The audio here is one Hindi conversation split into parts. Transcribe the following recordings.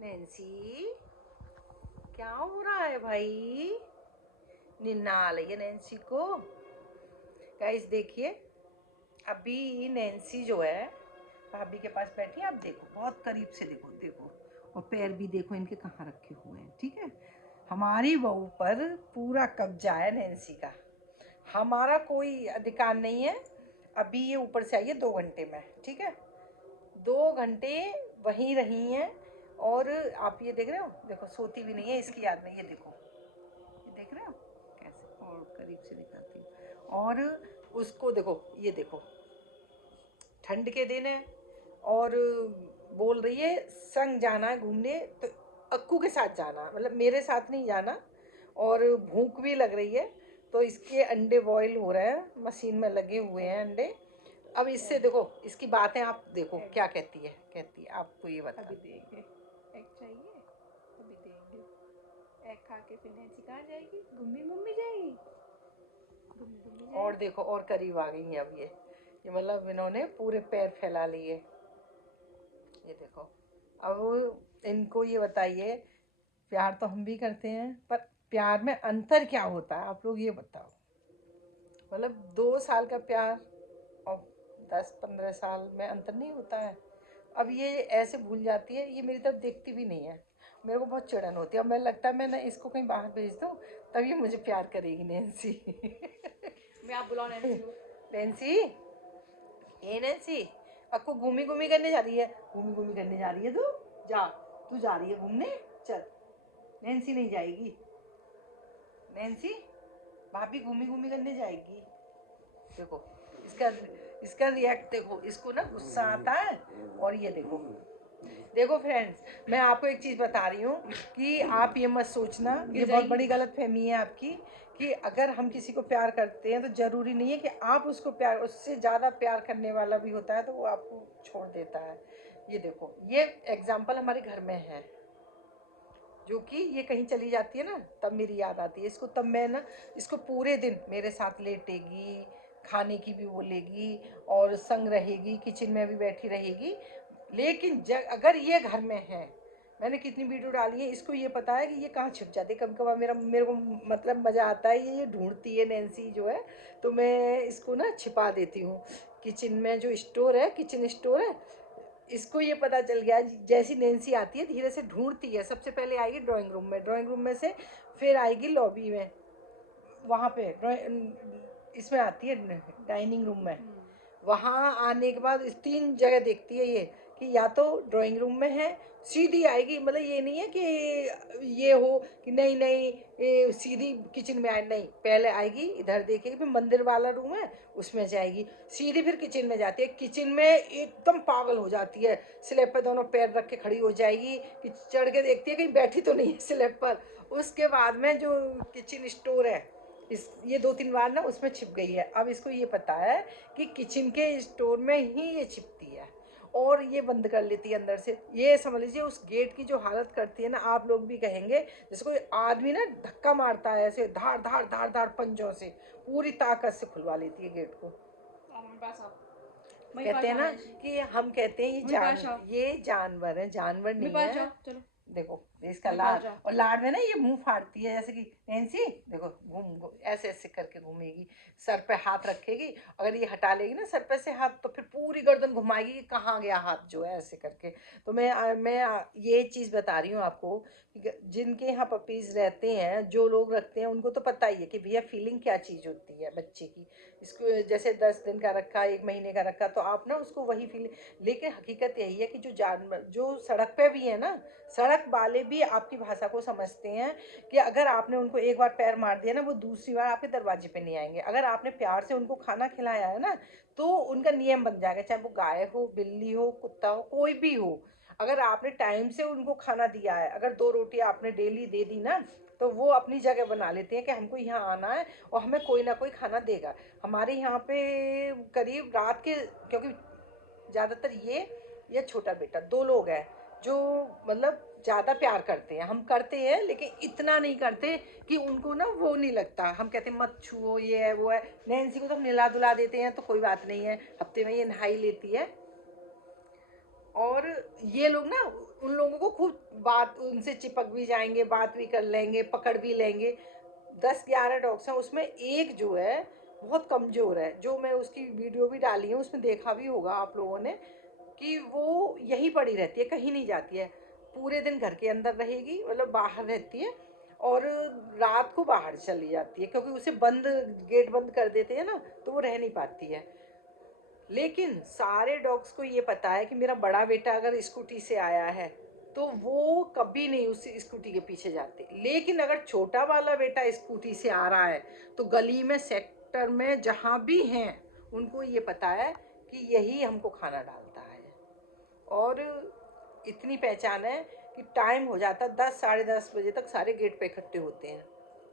नैन्सी, क्या हो रहा है भाई? निन्ना आ रही है नैन्सी को। गाइस देखिए, अभी नैन्सी जो है भाभी के पास बैठी है। आप देखो, बहुत करीब से देखो, देखो, और पैर भी देखो इनके कहाँ रखे हुए हैं। ठीक है, हमारी बहू पर पूरा कब्जा है नैन्सी का। हमारा कोई अधिकार नहीं है। अभी ये ऊपर से आई है 2 घंटे में। ठीक है, 2 घंटे वहीं रही हैं। और आप ये देख रहे हो, देखो सोती भी नहीं है इसकी याद में। ये देखो, ये देख रहे हो कैसे, और करीब से दिखाती हूँ। और उसको देखो, ये देखो, ठंड के दिन है और बोल रही है संग जाना है घूमने, तो अक्कू के साथ जाना, मतलब मेरे साथ नहीं जाना। और भूख भी लग रही है, तो इसके अंडे बॉईल हो रहे हैं, मशीन में लगे हुए हैं अंडे। अब इससे देखो, इसकी बातें आप देखो क्या कहती है। कहती है, आपको ये बता, अभी देंगे एग चाहिए, अभी देंगे एग खा के फिर नैन्सी कहाँ जाएगी? घूमी घूमी जाएगी, घूमी घूमी और जाएगी। देखो, और करीब आ गई हैं अब ये मतलब इन्होंने पूरे पैर फैला लिए। ये देखो, अब इनको ये बताइए, प्यार तो हम भी करते हैं, पर प्यार में अंतर क्या होता है आप लोग ये बताओ। मतलब 2 साल का प्यार और 10-15 साल में अंतर नहीं होता है। अब ये ऐसे भूल जाती है, ये मेरी तरफ देखती भी नहीं है। मेरे को बहुत चिड़न होती है। अब मैं लगता है मैं ना इसको कहीं बाहर भेज दूँ, तब ये मुझे प्यार करेगी नैन्सी। मैं आप बुलाओ नैन्सी को। नैन्सी, ए नैन्सी, अक्को घूमी घूमी करने जा रही है। घूमी घूमी करने जा रही है तू? जा, तू जा रही है घूमने? चल। नैन्सी नहीं जाएगी। नैन्सी, भाभी घूमी घूमी करने जाएगी। देखो इसका इसका रिएक्ट देखो, इसको ना गुस्सा आता है। और ये देखो, देखो फ्रेंड्स, मैं आपको एक चीज़ बता रही हूँ कि आप ये मत सोचना, ये बहुत बड़ी गलत फहमी है आपकी, कि अगर हम किसी को प्यार करते हैं तो ज़रूरी नहीं है कि आप उसको प्यार, उससे ज़्यादा प्यार करने वाला भी होता है तो वो आपको छोड़ देता है। ये देखो, ये एग्जाम्पल हमारे घर में है, जो कि ये कहीं चली जाती है ना, तब मेरी याद आती है इसको। तब मैं ना इसको पूरे दिन मेरे साथ लेटेगी, खाने की भी बोलेगी, और संग रहेगी, किचन में भी बैठी रहेगी। लेकिन अगर ये घर में है, मैंने कितनी वीडियो डाली है, इसको ये पता है कि ये कहाँ छिप जाती है। कभी कभार मेरे को मतलब मज़ा आता है, ये ढूंढती है नैन्सी जो है, तो मैं इसको ना छिपा देती हूँ। किचन में जो स्टोर है, किचन स्टोर है, इसको ये पता चल गया। जैसी नैन्सी आती है धीरे से ढूंढती है, सबसे पहले आएगी ड्राइंग रूम में, ड्राइंग रूम में से फिर आएगी लॉबी में, वहाँ पे इसमें आती है डाइनिंग रूम में। वहाँ आने के बाद 3 जगह देखती है ये, कि या तो ड्राइंग रूम में है, सीधी आएगी। मतलब ये नहीं है कि ये हो कि नहीं नहीं ये सीधी किचन में आए, नहीं, पहले आएगी इधर देखेगी, फिर मंदिर वाला रूम है उसमें जाएगी, सीधी फिर किचन में जाती है। किचन में एकदम पागल हो जाती है, स्लैब पर दोनों पैर रख के खड़ी हो जाएगी कि चढ़ के देखती है कहीं बैठी तो नहीं है स्लैब पर। उसके बाद में जो किचन स्टोर है, इस ये 2-3 बार ना उसमें छिप गई है। अब इसको ये पता है कि किचन के स्टोर में ही ये छिपती है, और ये बंद कर लेती है अंदर से। ये समझ लीजिए उस गेट की जो हालत करती है ना, आप लोग भी कहेंगे जैसे कोई आदमी ना धक्का मारता है, ऐसे धाड़ धाड़ धाड़ धाड़ पंजों से पूरी ताकत से खुलवा लेती है गेट को। मेरे पास आओ, मेरे कहते पास हैं आओ ना नैन्सी, कि हम कहते हैं मेरे पास आओ, ये जानवर है, जानवर मेरे नहीं पास है। जाओ, चलो देखो इसका मेरे पास लाड, जाओ। और लाड में ना ये मुंह फाड़ती है, जैसे कि नैन्सी देखो, ऐसे ऐसे करके घूमेगी, सर पे हाथ रखेगी। अगर ये हटा लेगी ना सर पे से हाथ, तो फिर पूरी गर्दन घुमाएगी कि कहाँ गया हाथ जो है, ऐसे करके। तो ये चीज़ बता रही हूँ आपको कि जिनके यहाँ पपीज़ रहते हैं, जो लोग रखते हैं, उनको तो पता ही है कि भैया फीलिंग क्या चीज़ होती है बच्चे की। इसको जैसे 10 दिन का रखा, 1 महीने का रखा, तो आप ना उसको वही फीलिंग। लेकिन हकीकत यही है कि जो जानवर जो सड़क पे भी है ना, सड़क वाले भी आपकी भाषा को समझते हैं, कि अगर आपने उनको एक बार पैर मार दिया ना, वो दूसरी बार आपके दरवाजे पे नहीं आएंगे। अगर आपने प्यार से उनको खाना खिलाया है ना, तो उनका नियम बन जाएगा, चाहे वो गाय हो, बिल्ली हो, कुत्ता हो, कोई भी हो। अगर आपने टाइम से उनको खाना दिया है, अगर 2 रोटी आपने डेली दे दी ना, तो वो अपनी जगह बना लेते हैं कि हमको यहाँ आना है और हमें कोई ना कोई खाना देगा। हमारे यहाँ पे करीब रात के, क्योंकि ज़्यादातर ये या छोटा बेटा 2 लोग हैं जो मतलब ज़्यादा प्यार करते हैं। हम करते हैं लेकिन इतना नहीं करते कि उनको ना वो नहीं लगता। हम कहते हैं मत छुओ, ये है वो है। नैन्सी को तो हम नहला धुला देते हैं तो कोई बात नहीं है, हफ्ते में ये नहाई लेती है। और ये लोग ना उन लोगों को खूब बात, उनसे चिपक भी जाएंगे, बात भी कर लेंगे, पकड़ भी लेंगे। 10-11 डॉग्स हैं, उसमें एक जो है बहुत कमज़ोर है, जो मैं उसकी वीडियो भी डाली है, उसमें देखा भी होगा आप लोगों ने कि वो यहीं पड़ी रहती है, कहीं नहीं जाती है। पूरे दिन घर के अंदर रहेगी, मतलब बाहर रहती है, और रात को बाहर चली जाती है, क्योंकि उसे बंद, गेट बंद कर देते हैं ना, तो वो रह नहीं पाती है। लेकिन सारे डॉग्स को ये पता है कि मेरा बड़ा बेटा अगर स्कूटी से आया है तो वो कभी नहीं उस स्कूटी के पीछे जाते। लेकिन अगर छोटा वाला बेटा स्कूटी से आ रहा है तो गली में, सेक्टर में, जहाँ भी हैं, उनको ये पता है कि यही हमको खाना डालता है। और इतनी पहचान है कि टाइम हो जाता है 10-10:30 बजे तक सारे गेट पे इकट्ठे होते हैं।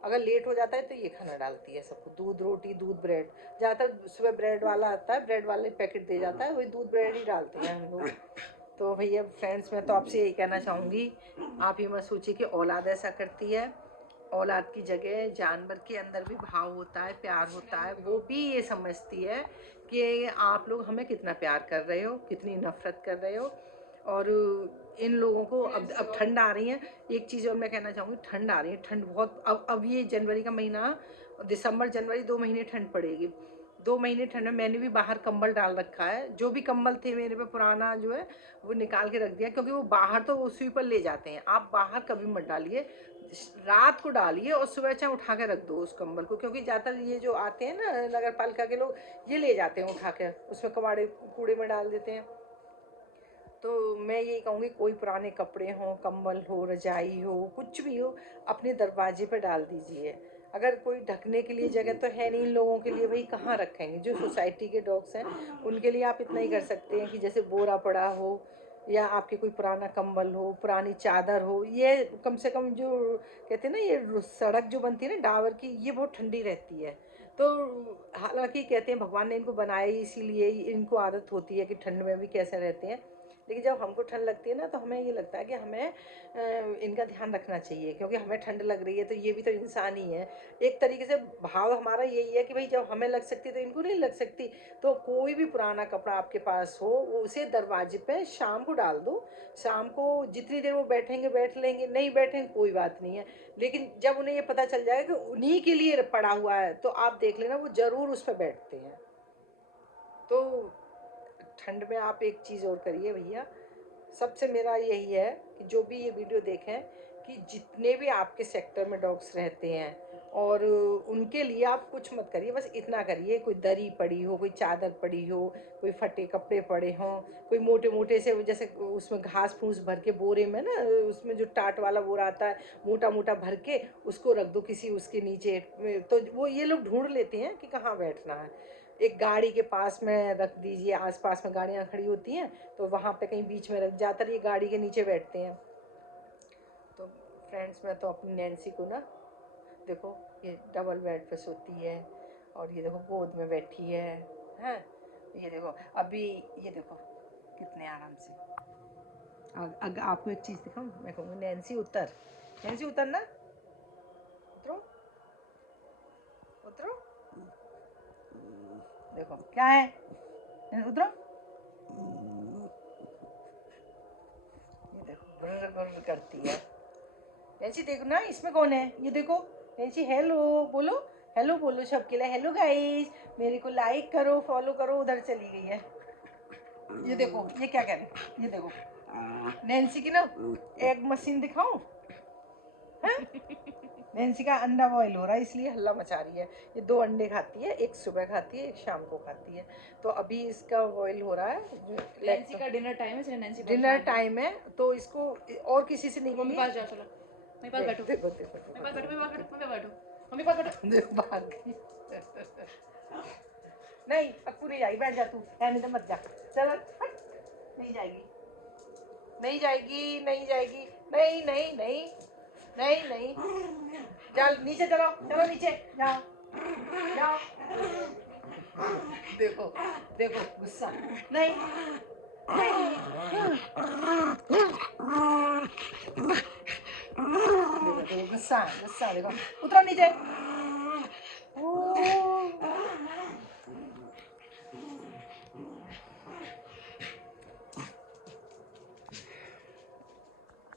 अगर लेट हो जाता है तो ये खाना डालती है सबको, दूध रोटी, दूध ब्रेड। ज़्यादातर सुबह ब्रेड वाला आता है, ब्रेड वाले पैकेट दे जाता है, वही दूध ब्रेड ही डालते हैं हम लोग। तो भैया फ्रेंड्स, मैं तो आपसे यही कहना चाहूँगी, आप ये मत सोचिए कि औलाद ऐसा करती है। औलाद की जगह जानवर के अंदर भी भाव होता है, प्यार होता है। वो भी ये समझती है कि आप लोग हमें कितना प्यार कर रहे हो, कितनी नफ़रत कर रहे हो। और इन लोगों को अब ठंड आ रही है, एक चीज़ और मैं कहना चाहूँगी, ठंड आ रही है, ठंड बहुत, अब ये जनवरी का महीना, दिसंबर जनवरी 2 महीने ठंड पड़ेगी। 2 महीने ठंड में मैंने भी बाहर कंबल डाल रखा है। जो भी कंबल थे मेरे पे पुराना जो है वो निकाल के रख दिया, क्योंकि वो बाहर तो वो स्वीपर ले जाते हैं। आप बाहर कभी मत डालिए, रात को डालिए और सुबह चाहे उठा के रख दो उस कंबल को, क्योंकि ज़्यादातर ये जो आते हैं ना नगर पालिका के लोग, ये ले जाते हैं उठा के, उसमें कबाड़े कूड़े में डाल देते हैं। तो मैं यही कहूँगी, कोई पुराने कपड़े हों, कंबल हो, रजाई हो, कुछ भी हो, अपने दरवाजे पर डाल दीजिए। अगर कोई ढकने के लिए जगह तो है नहीं इन लोगों के लिए, वही कहाँ रखेंगे। जो सोसाइटी के डॉग्स हैं उनके लिए आप इतना ही कर सकते हैं कि जैसे बोरा पड़ा हो, या आपके कोई पुराना कंबल हो, पुरानी चादर हो, ये कम से कम, जो कहते हैं ना, ये सड़क जो बनती है ना डावर की, ये बहुत ठंडी रहती है। तो हालांकि कहते हैं भगवान ने इनको बनाया ही इसीलिए, इनको आदत होती है कि ठंड में भी कैसे रहते हैं। लेकिन जब हमको ठंड लगती है ना, तो हमें ये लगता है कि हमें इनका ध्यान रखना चाहिए, क्योंकि हमें ठंड लग रही है तो ये भी तो इंसान ही है। एक तरीके से भाव हमारा यही है कि भाई जब हमें लग सकती तो इनको नहीं लग सकती। तो कोई भी पुराना कपड़ा आपके पास हो, वो उसे दरवाजे पे शाम को डाल दो। शाम को जितनी देर वो बैठेंगे बैठ लेंगे, नहीं बैठेंगे कोई बात नहीं है। लेकिन जब उन्हें ये पता चल जाएगा कि उन्हीं के लिए पड़ा हुआ है, तो आप देख लेना वो ज़रूर उस पर बैठते हैं। तो ठंड में आप एक चीज़ और करिए भैया, सबसे मेरा यही है कि जो भी ये वीडियो देखें, कि जितने भी आपके सेक्टर में डॉग्स रहते हैं, और उनके लिए आप कुछ मत करिए, बस इतना करिए, कोई दरी पड़ी हो, कोई चादर पड़ी हो, कोई फटे कपड़े पड़े हों, कोई मोटे मोटे से, जैसे उसमें घास फूस भर के बोरे में ना, उसमें जो टाट वाला बोरा आता है, मोटा मोटा भर के उसको रख दो किसी उसके नीचे। तो वो ये लोग ढूंढ लेते हैं कि कहाँ बैठना है। एक गाड़ी के पास में रख दीजिए, आसपास में गाड़ियाँ खड़ी होती हैं तो वहाँ पे कहीं बीच में रख, ज़्यादातर ये गाड़ी के नीचे बैठते हैं। तो फ्रेंड्स, मैं तो अपनी नैन्सी को ना, देखो ये डबल बेड पे सोती है, और ये देखो गोद में बैठी है, हैं, ये देखो अभी, ये देखो कितने आराम से। अगर आपको एक चीज़ दिखाऊं, मैं कहूँगी नैन्सी उतर, नैन्सी उतर ना, उतरो उतरो, देखो क्या है, उतरो, ये देखो गुर्र गुर्र करती है। नैन्सी देखो ना, इसमें कौन है, ये देखो नैन्सी, हेलो बोलो, हेलो बोलो सबके लिए, हेलो गाइस, मेरे को लाइक करो, फॉलो करो। उधर चली गई है, ये देखो ये क्या कह रहे हैं, ये देखो नैन्सी की ना एग मशीन दिखाऊं, हाँ? नैन्सी का अंडा बॉईल हो रहा है इसलिए हल्ला मचा रही है। ये 2 अंडे खाती है, एक सुबह खाती है, एक शाम को खाती है। तो अभी इसका बॉईल हो रहा है, नैन्सी का डिनर टाइम है, इसलिए नैन्सी डिनर टाइम है, तो इसको और किसी से नहीं, मम्मी पास जाओ, चलो मम्मी पास बैठो, देखो देखो मम्मी पास बैठो, मम्मी पास बैठो, मम्मी पास बैठो। देखो भाग गई। नहीं अक्कू नहीं जाएगी, बैठ जा तू, रहने दे, मत जा, चल हट, नहीं जाएगी, नहीं जाएगी, नहीं जाएगी, नहीं नहीं नहीं नहीं नहीं, चल नीचे, चलो चलो नीचे जाओ, जाओ। देखो देखो गुस्सा, नहीं नहीं, देखो देखो गुस्सा गुस्सा, देखो उतरो नीचे,